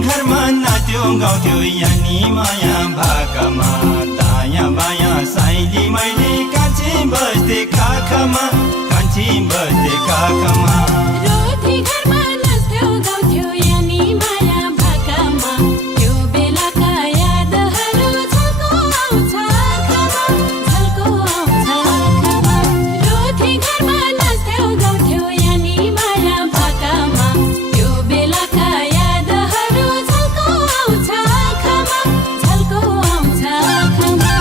घरमा नाच्यो गाउँथ्यो यानी माया भाकामा दायाँ बायाँ साइली मैले कान्छी बस्दै काखमा कान्छी बस्दै काखमा रोटी घरमा नाच्थ्यो गाउँथ्यो यानी माया भाकामा त्यो बेलाका यादहरू झल्को आउँछ आँखामा झल्को आउँछ आँखामा रोटी घरमा नाच्थ्यो गाउँथ्यो यानी माया भाकामा त्यो बेलाका यादहरू झल्को आउँछ आँखामा झल्को आउँछ आँखामा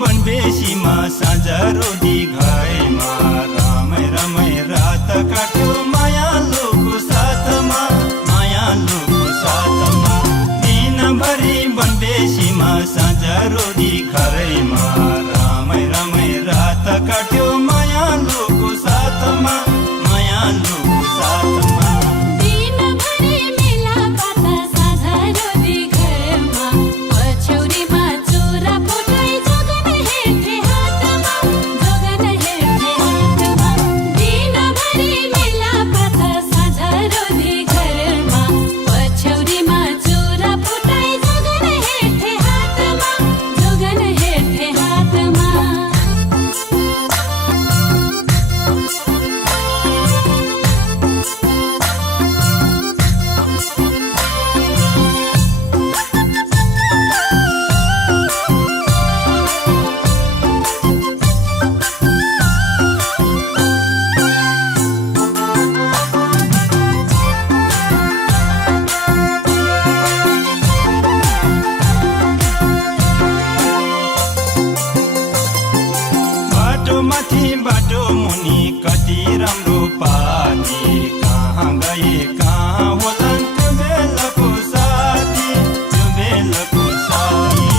बनबेसीमा साँझ रोटी घरमा रमै रमै रात काट्यो मायालुको साथमा मायालुको साथमा दिनभरि बनबेसीमा साँझ रोटी घरमा रमै रमै रात काट्यो मायालुको साथमा मायालुको साथमा दिनभरि मेला पाता साझा रोटी घरमा पछौरीमा चुरा फुटाइ जोगन हेर्थे हातमा जोगन हेर्थे हातमा दिनभरि मेला पाता साझा रोटी घरमा पछौरीमा चुरा फुटाइ जोगन हेर्थे हातमा जोगन हेर्थे हातमा बाटो माथि बाटो मुनि कति राम्रो पाती कहाँ गए कहाँ होलान् त्यो बेलाको साथी त्यो बेलाको साथी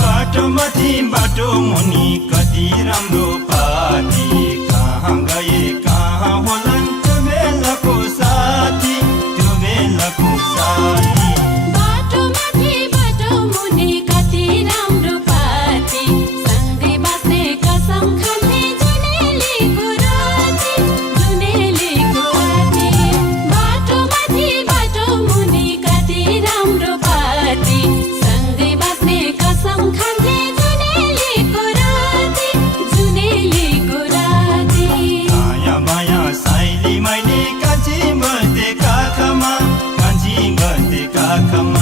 बाटो माथि बाटो मुनि कति राम्रो पाती कहाँ गए कहाँ होलान् त्यो बेलाको साथी त्यो बेलाको साथी बाटो माथि बाटो मुनि कति राम्रो पाती सँगै बाँच्ने कसम खान्थे जुनेलीको राती जुनेलीको राती बाटो माथि बाटो मुनि कति राम्रो पाती सँगै बाँच्ने कसम खान्थे जुनेलीको राती जुनेलीको राती दायाँ बायाँ साइली मैले कान्छी बस्दै काखमा कान्छी बस्दै काखमा